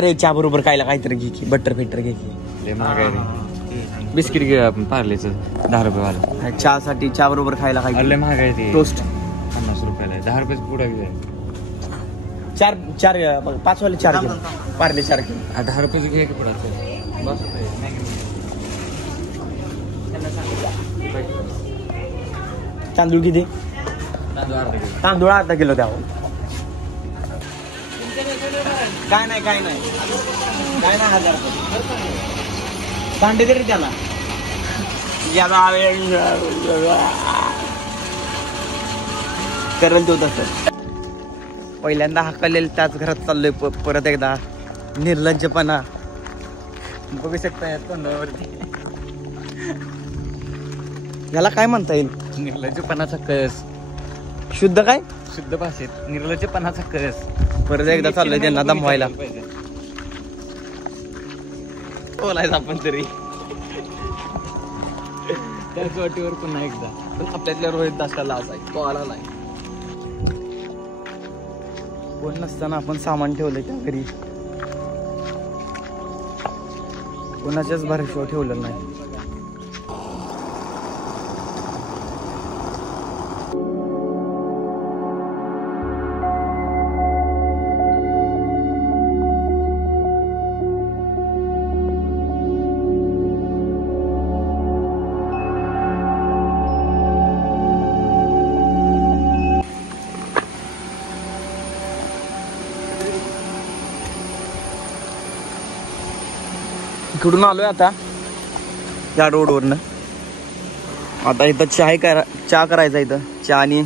अरे चहा बरोबर खायला काहीतरी घे की, बटर फिटर घे की. बिस्किट घे आपण पार्लेचं 10 रुपये वाला. चहासाठी चहा बरोबर खायला अरे काय महाग आहे ते. टोस्ट 50 रुपयाला आहे. 10 रुपयाचं पुढे घे. चार चार 5 वाले 4 घे. पार्ले 4 घे. 10 रुपयाचं घे की पुढे बस. तांदूळ किती? तांदूळ अर्धा किलो द्यावं. काय नाही 1000 भांडे तरी त्याला करेल तो तसं. पहिल्यांदा हाकलेल त्याच घरात चाललोय परत एकदा. निर्लज्जपणा बघू शकता तोंडावरती. याला काय म्हणता येईल? निर्लज्जपणाचा कस. शुद्ध काय? शुद्ध भाषेत निर्लज्जपणाचा कस. परत एकदा चाललोय त्यांना दमवायला. बोलायचं आपण तरी त्याच वाटीवर पुन्हा एकदा. पण आपल्यातल्या रोहित दासाला असाय तो आला नाही. कोण नसताना आपण सामान ठेवलंय त्या घरी. कोणाच्याच भरवशावर ठेवलं नाही. इकडून आलोय आता या रोडवरनं. आता इथं चहा करायचा. इथं चहा आणि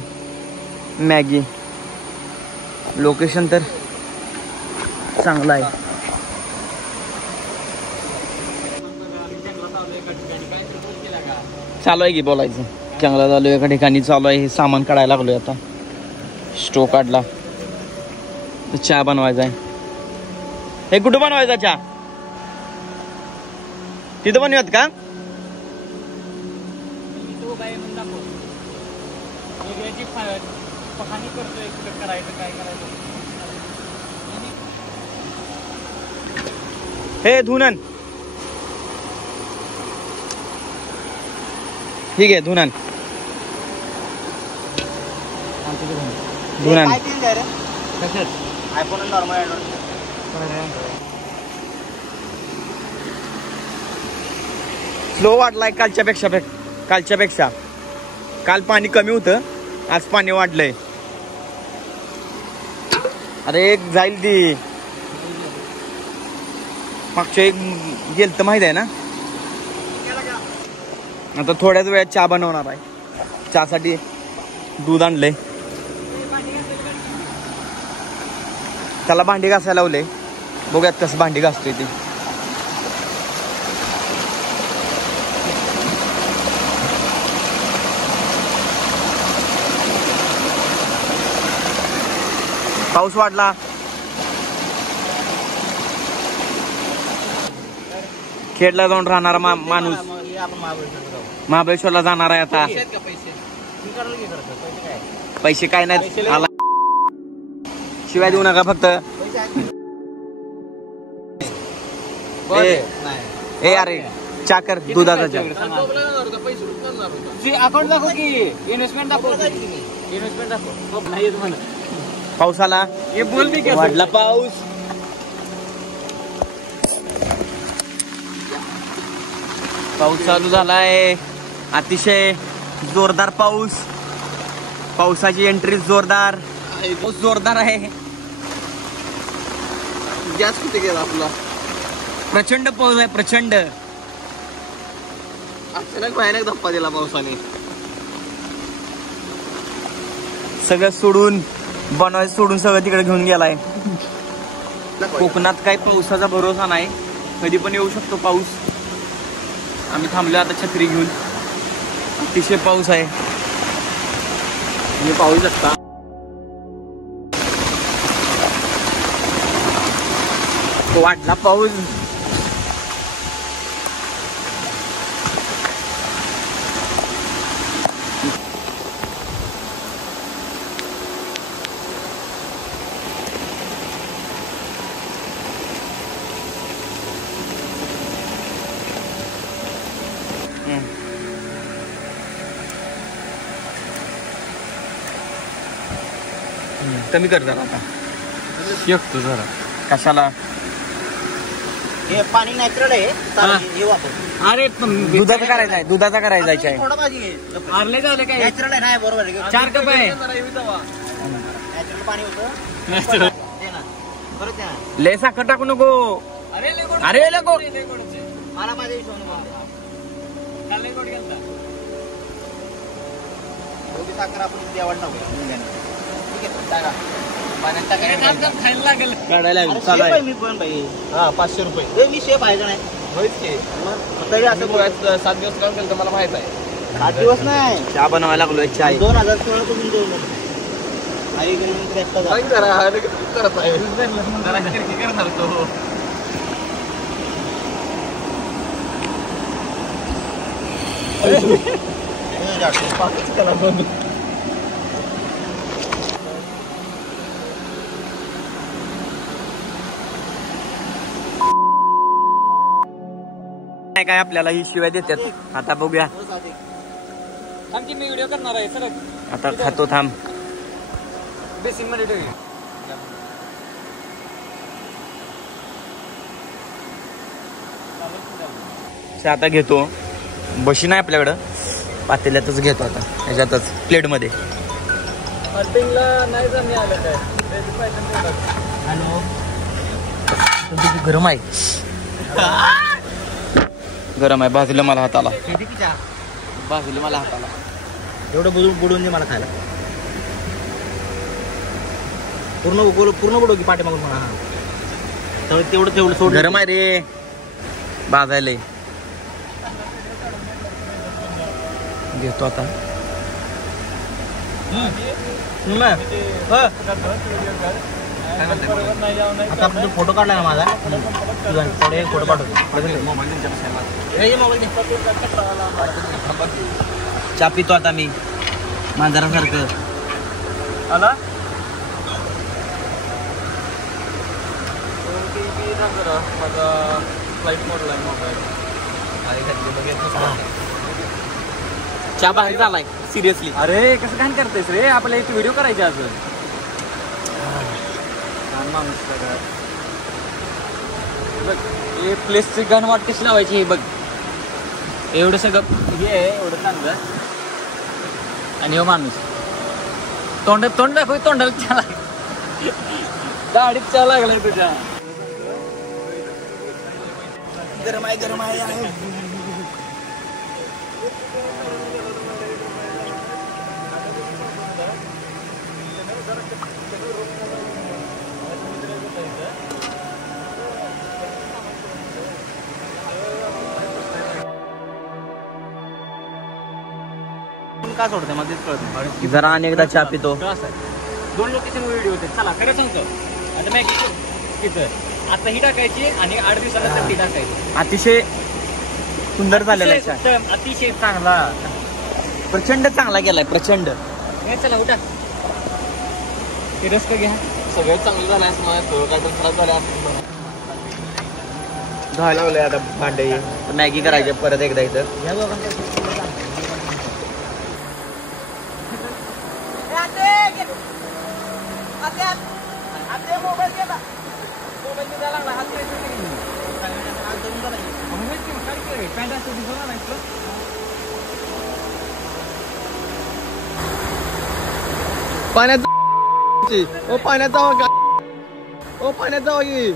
मॅगी. लोकेशन तर चांगलं आहे. चालू आहे की बोलायचं. चांगला चालू आहे. एका ठिकाणी चालू आहे. हे सामान काढायला लागलोय आता. स्टोव काढला. चहा बनवायचा आहे. हे कुठं बनवायचा चहा? तिथं बनवत का? हे धुनन ठीक आहे. धुनन आयफोन नॉर्मल स्लो वाढलाय कालच्यापेक्षा. काल पाणी कमी होतं, आज पाणी वाढलंय. अरे एक जाईल ती मागच्या एक गेल तर माहित आहे ना. आता थोड्याच वेळात चहा बनवणार आहे. चहासाठी दूध आणलंय. त्याला भांडी घासायला लावले. बघूयात कसं भांडी घासतोय ती. पाऊस वाढला. खेडला जाऊन राहणारा माणूस महाबळेश्वरला जाणार आहे आता. पैसे काय नाही. आला शिवाय देऊ नका फक्त. ए अरे चाकर दुधाचा चहा. अकाउंट दाखव की. इन्व्हेस्टमेंट दाखव. पाऊस आला. वाढला पाऊस. पाऊस चालू झालाय. अतिशय जोरदार पाऊस. पावसाची एंट्री जोरदार. पाऊस जोरदार आहे. गॅस कुठे गेला आपला? प्रचंड पाऊस आहे. प्रचंड. अचानक भयानक धप्पा दिला पावसाने. सगळं सोडून बनवायचं सोडून सगळं तिकडे घेऊन गेलाय. कोकणात काही पावसाचा भरोसा नाही. कधी पण येऊ शकतो पाऊस. आम्ही थांबलो आता छत्री घेऊन. अतिशय पाऊस आहे. तुम्ही पाहू शकता. वाढला पाऊस. कमी कर जरा आता. शकतो जरा. कशाला? हे पाणी नॅचरल आहे हा. हे वापर. अरे दुधाचा करायचा आहे, दुधाचा करायचा आहे. थोडा भाजी मारले झाले काय नॅचरल आहे नाही बरोबर आहे. 4 कप आहे. नॅचरल पाणी होतं दे ना परत दे ना. लय साखर टाकू नको. अरे नको. मला माझ्या हिशोबाने बोल. एवढी साखर आपण देवाला टाकूया. ठीक आहे टाका. पाण्यात टाकायला काढायला अरे शेप आहे मी पण बाई. हा 500 रुपये. मी शेप आहे का नाही मग तरी असं बोलायचं. 7 दिवस काम केलं तर मला माहित आहे. 8 दिवस नाही चहा बनवायला लागलोय. चाय 2016 पासून दोन आई गेली एकटा जा. काय काय आपल्याला ही शिवाय देतात. आता बघूया. मी व्हिडिओ करणार आहे सर. आता खातो थांब. बेसिंग मध्ये ठेवूया. आता घेतो. बशी नाही आपल्याकडं, पातेल्यातच घेतो आता. ह्याच्यातच प्लेटमध्ये. नाही जमी आलं काय. हॅलो गरम आहे. गरम आहे. भाजलं मला हाताला. किती चहा भाजलं मला हाताला. एवढं बुडून दे मला खायला. पूर्ण बुडव की पाठीमागून मला. हा तेवढं सोड. गरम आहे रे. भाजायला घेतो आता. आता आपण फोटो काढला ना माझा. थोडे फोटो पाठवतो. चहा पितो आता मी मांजरासारखं. आला माझा फ्लाईट मोडला आहे मोबाईल. चहा बाहेर झालाय सिरियसली. अरे कसं काय करतेस रे. आपल्याला एक व्हिडिओ करायचे अजून. माणूस बघ हे प्लेसची गण वाट कशी लावायची हे बघ. एवढं सगळं हे आहे एवढं चांगलं. आणि हो माणूस तोंड दाखव. तोंडाला चहा लागला. दाढीत चहा लागलाय तुझ्या. गरम आहे. का सोडते मला तेच कळत नाही. जरा अनेकदा चहा पितो. 2 लोकेशन व्हिडिओ होते. चला खरं सांगतो. आता मॅगी तिथं आता ही टाकायची आणि 8 दिवसानंतर ती टाकायची. अतिशय सुंदर झालेला आहे चहा. अतिशय चांगला. प्रचंड चांगला गेलाय. प्रचंड. हे चला उठा. ते रस का घ्या. सगळं चांगलं झालं असं मला थोडं काय खराब झालं असं. धुवायला लागले आता भांडे. मॅगी करायची परत एकदा इथं. पाण्यात पाण्यात जावा का. पाण्यात जावा की.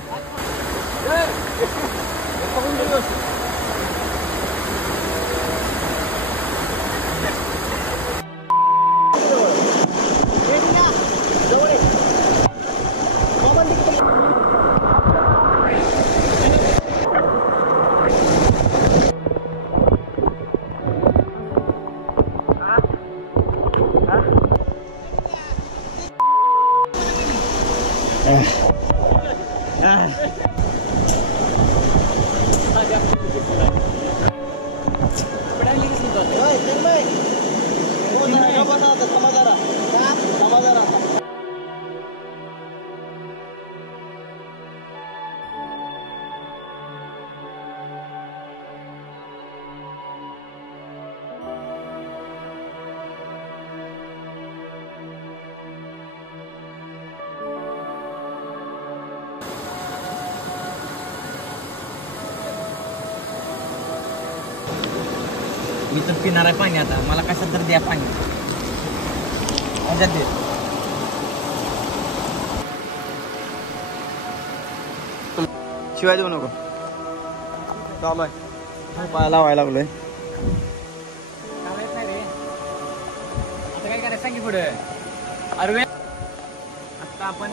तर पिणार आहे पाणी आता. मला कशात तर द्या पाणी. दे. शिवाय देऊ नको. चालू आहे पाय लावायला लागलोय. आता काय करायचं सांगी पुढे. अरे आता आपण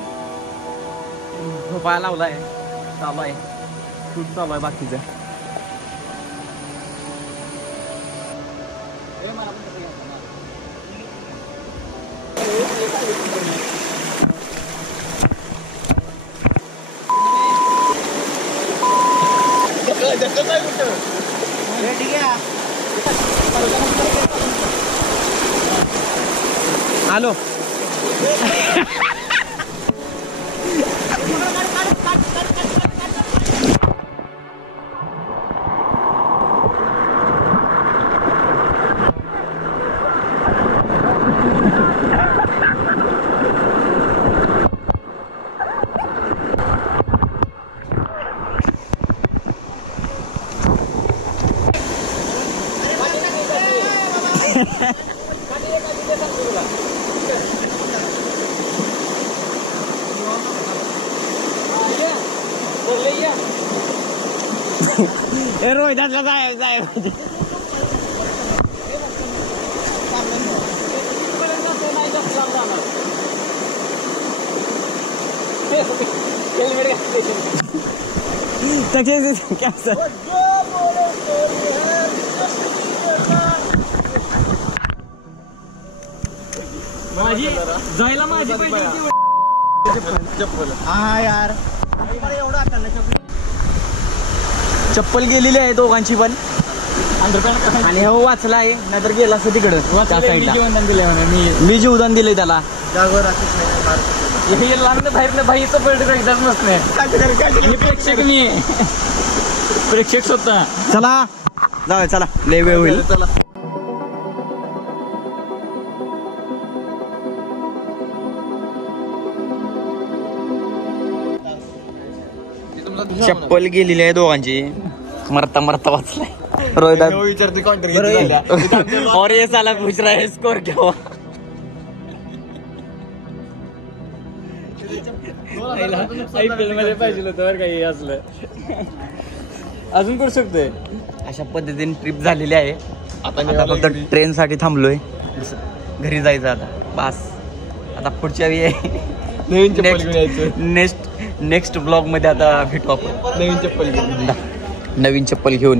झोपायला लावलाय. चालू आहे शूट चालू आहे बाकीचं. हॅलो रोहिदासला जाय माझी जायला माझी पैसे चप्पल हा यार एवढं आता चप्पल गेलेली आहे दोघांची पण. आणि हो वाचला आहे नाहीतर गेला असं तिकडं त्या साईडला. जीवनदान दिले मी जीवदान दिले त्याला. जागवर हे लहान बाहेर बाईचं पलट एकदाच नसते. प्रेक्षक मी प्रेक्षक स्वतः. चला जाऊया चला लय वेळ होईल. चप्पल गेलेली आहे दोघांची. मरता मरता वाचलाय रोहिदास. और ये साला पूछ रहा है स्कोर क्या हुआ. IPL मध्ये पाहिजे होतं बरं काही असलं. अजून करू शकतोय. अशा पद्धतीने ट्रिप झालेली आहे. आता फक्त ट्रेन साठी थांबलोय. घरी जायचं आता बस. आता पुढच्या नेक्स्ट ब्लॉग मध्ये आता भेटू आपण नवीन चप्पल घेऊन.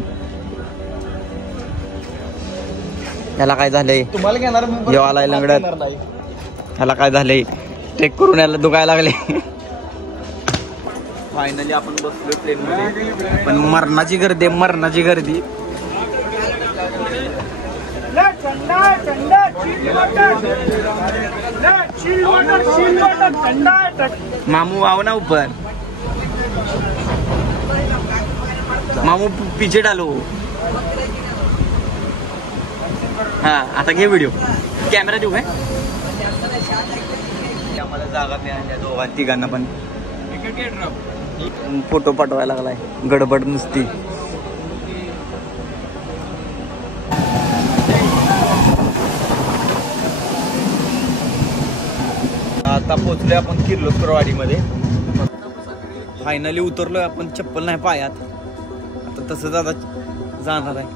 याला काय झालंय तुम्हाला घेणार येवाला लंगडत. याला काय झालंय ट्रेक करून याला दुखायला लागले. फायनली आपण बसलो ट्रेन मध्ये. पण मरणाची गर्दी मरणाची गर्दी. मामू आओ ना ऊपर. मामू पीछे डालो. हा आता घे व्हिडिओ. कॅमेरा देऊ काय. आम्हाला जागा मिळाल्या दोघां तिघांना पण. फोटो पाठवायला लागलाय गडबड नुसती. आता पोहोचलोय आपण किर्लोस्करवाडी मध्ये. फायनली उतरलोय आपण. चप्पल नाही पायात. आता तसंच आता जाणार आहे.